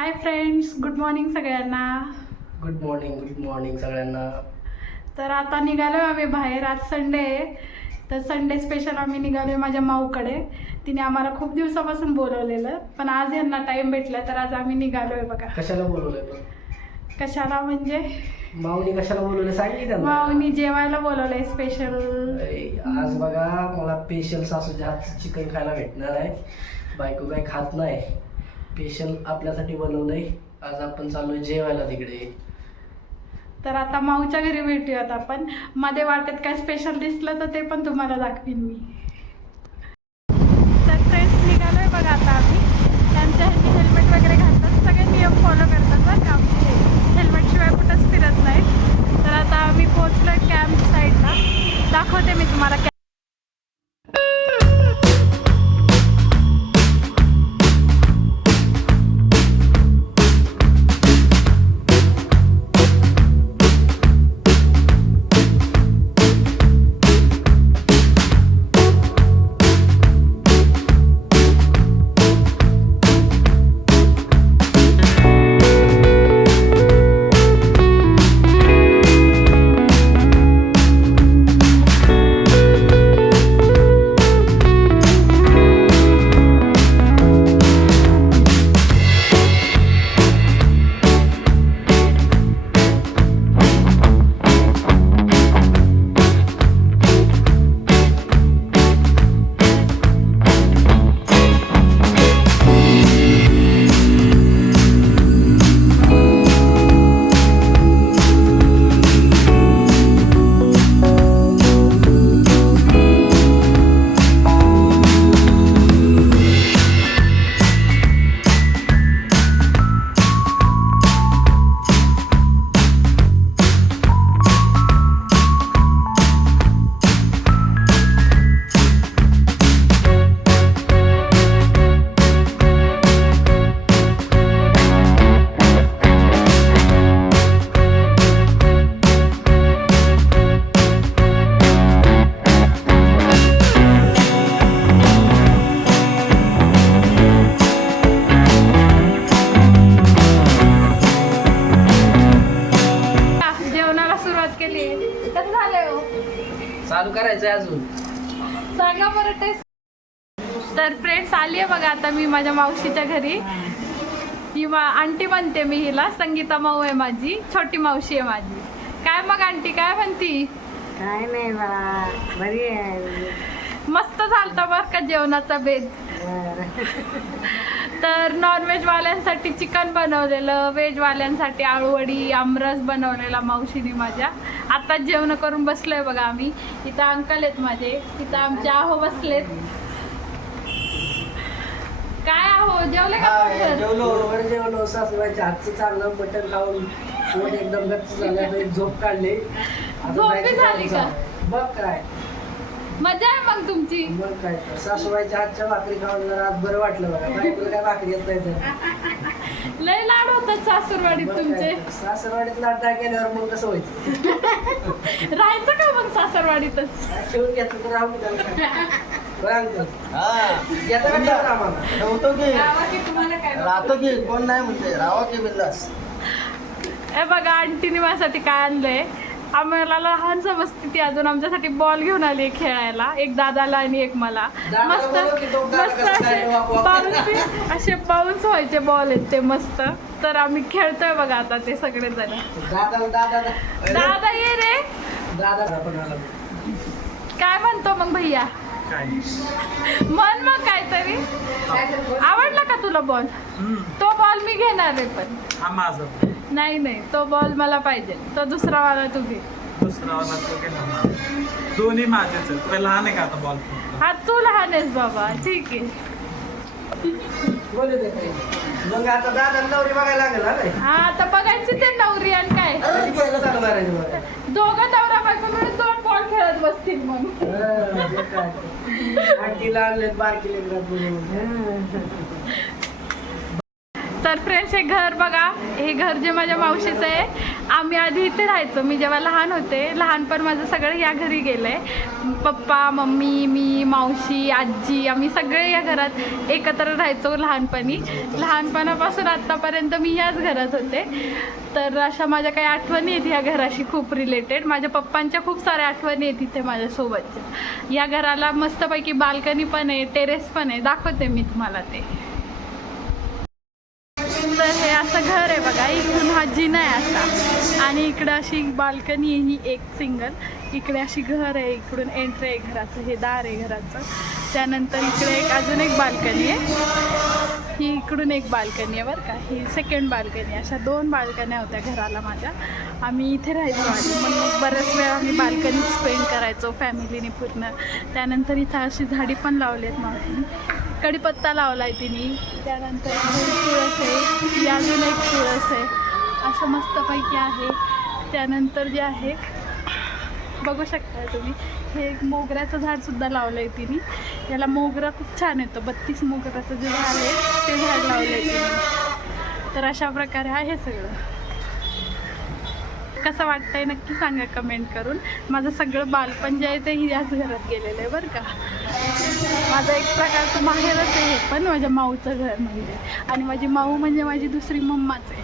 हाय friends good morning सगळ्यांना. Good morning good morning सगळ्यांना. तर आता निघालो आम्ही बाहेर. आज संडे आहे. तर संडे स्पेशल आम्ही निघालो माझ्या माऊकडे. तिने आम्हाला खूप दिवसापासून बोलवलेलं पण आज यांना टाईम भेटला तर आज आम्ही निघालो आहे बघा. कशाला बोलवलंय पण? कशाला म्हणजे? माऊनी कशाला बोलवलं सांगितलं त्यांना. माऊनी जेवायला बोलवलंय स्पेशल अरे, आज बघा मला स्पेशल सासूच्या हात चिकन खायला भेटणार आहे. बायको काय खात नाही. स्पेशल आपल्यासाठी बनवलंय. आज आपण चाललोय जेवायला तिकडे. तर आता माऊच्या घरी भेटूयात आपण. मध्ये वाटेत काय स्पेशल दिसलं तर ते पण तुम्हाला दाखवीन मी. चालू करायचंय अजून. सांगा बरं टेस्ट तर फ्रेंड्स आली आहे बघा आता मी माझ्या मावशीच्या घरी. ही मा आंटी म्हणते मी हिला संगीता माऊ आहे माझी छोटी मावशी आहे माझी. काय मग आंटी काय म्हणती? काय नाही बाळा बरी आहे. मस्त झालता बरं का जेवणाचा बेद. तर नॉनव्हेज वाल्यांसाठी चिकन बनवलेलं व्हेजवाल्यांसाठी आळूवडी आमरस बनवलेला मावशीने माझ्या. आता जेवण करून बसलोय बघा आम्ही. इथं अंकल आहेत माझे. इथं आमचे आहो बसलेत. काय आहो जेवले का? जेवलो बरोबर जेवलो. सासूबाईच्या हातचं चांगलं मटण खाऊन पोट एकदम गच्च झालं. झोप काढली. झोप जायचं झाली का? बघ काय. मजा आहे मग तुमची. मग काय तर. सासूबाईच्या हातच्या भाकरी खाऊन जरा आज बरं वाटलं बघा. बायकोला काय भाकरी येत नाही तर. लय लाड होतात सासूरवाडीत मग तुमचे. काय तर. सासरवाडीत लाट नाही केल्यावर मग कसं व्हायचं राहायचं का मग सासरवाडीतच? ठेवून घेतलं तर राहून द्यायला. बरं अंकल. येतं का ठेवून आम्हाला? ठेवतो की. गावा की तुम्हाला काय राहतो की. कोण नाही म्हणते. राहा की बिंदास. हे बघा आंटीने माझ्यासाठी काय आणलंय? आम्हाला लहान समजते ती अजून. आमच्यासाठी बॉल घेऊन आली खेळायला. एक दादाला आणि एक मला. मस्त मस्त असे बाउन्स असे बाउन्स व्हायचे बॉल आहेत ते मस्त. तर आम्ही खेळतोय बघा आता ते सगळे जण दादा दादा दादा दादा ये रे. काय म्हणतो मग भैया? म्हण मग काहीतरी. आवडला का तुला बॉल तो बॉल मी घेणार आहे पण. हा माझं. नाही नाही. तो बॉल मला पाहिजे. तो दुसरा वाला तू घे. दुसरा वाला तो घेणार दोन्ही माझेच आहेत. तुला लहान आहे का आता बॉल हा तू लहान आहेस बाबा. ठीक आहे. बोलू दे काही. मग आता दादा नवरी बघायला लागेल? हा आता बघायची ते नवरी आणि काय. दोघं नवरा बायको मिळून दोन बॉल खेळत बसतील मग. बारकी लेकरात बोलवून. तर फ्रेंड्स हे घर बघा. हे घर जे माझ्या मावशीचं आहे आम्ही आधी इथे राहायचो. मी जेव्हा लहान होते लहानपण माझं सगळं या घरी गेलं आहे पप्पा मम्मी मी मावशी आजी आम्ही सगळे या घरात एकत्र राहायचो लहानपणी. लहानपणापासून आत्तापर्यंत मी याच घरात होते. तर अशा माझ्या काही आठवणी आहेत ह्या घराशी खूप रिलेटेड माझ्या पप्पांच्या खूप साऱ्या आठवणी आहेत इथे माझ्यासोबतच्या. या घराला मस्तपैकी बाल्कनी पण आहे टेरेस पण आहे. दाखवते मी तुम्हाला ते. असं घर आहे बघा. इकडून हा जिना आहे असा. आणि इकडं अशी बाल्कनी आहे ही एक सिंगल इकडे अशी घर आहे इकडून एंट्री आहे घराचं हे दार आहे घराचं. त्यानंतर इकडे एक अजून एक बाल्कनी आहे. ही इकडून एक बाल्कनी आहे बरं का. ही सेकंड बाल्कनी अशा दोन बाल्कन्या होत्या घराला माझ्या. आम्ही इथे राहायचो आधी. मग बऱ्याच वेळा आम्ही बाल्कनी स्पेंड करायचो फॅमिलीने पूर्ण. त्यानंतर इथं अशी झाडी पण लावली आहेत मावशीने. कडीपत्ता लावला आहे तिने. त्यानंतर अजून एक तुळस आहे. असं मस्तपैकी आहे. त्यानंतर जे आहे बघू शकता तुम्ही हे एक मोगऱ्याचं झाडसुद्धा लावलं आहे तिने. याला मोगरा खूप छान येतो बत्तीस मोगऱ्याचं जे झाड आहे ते झाड लावलं आहे तिने. तर अशा प्रकारे आहे सगळं. कसं वाटतंय नक्की सांगा कमेंट करून. माझं सगळं बालपण जे आहे ते याच घरात गेलेलं आहे बरं का. माझं एक प्रकारचं माहेरच आहे पण माझ्या माऊचं घर म्हणजे. आणि माझी माऊ म्हणजे माझी दुसरी मम्माच आहे.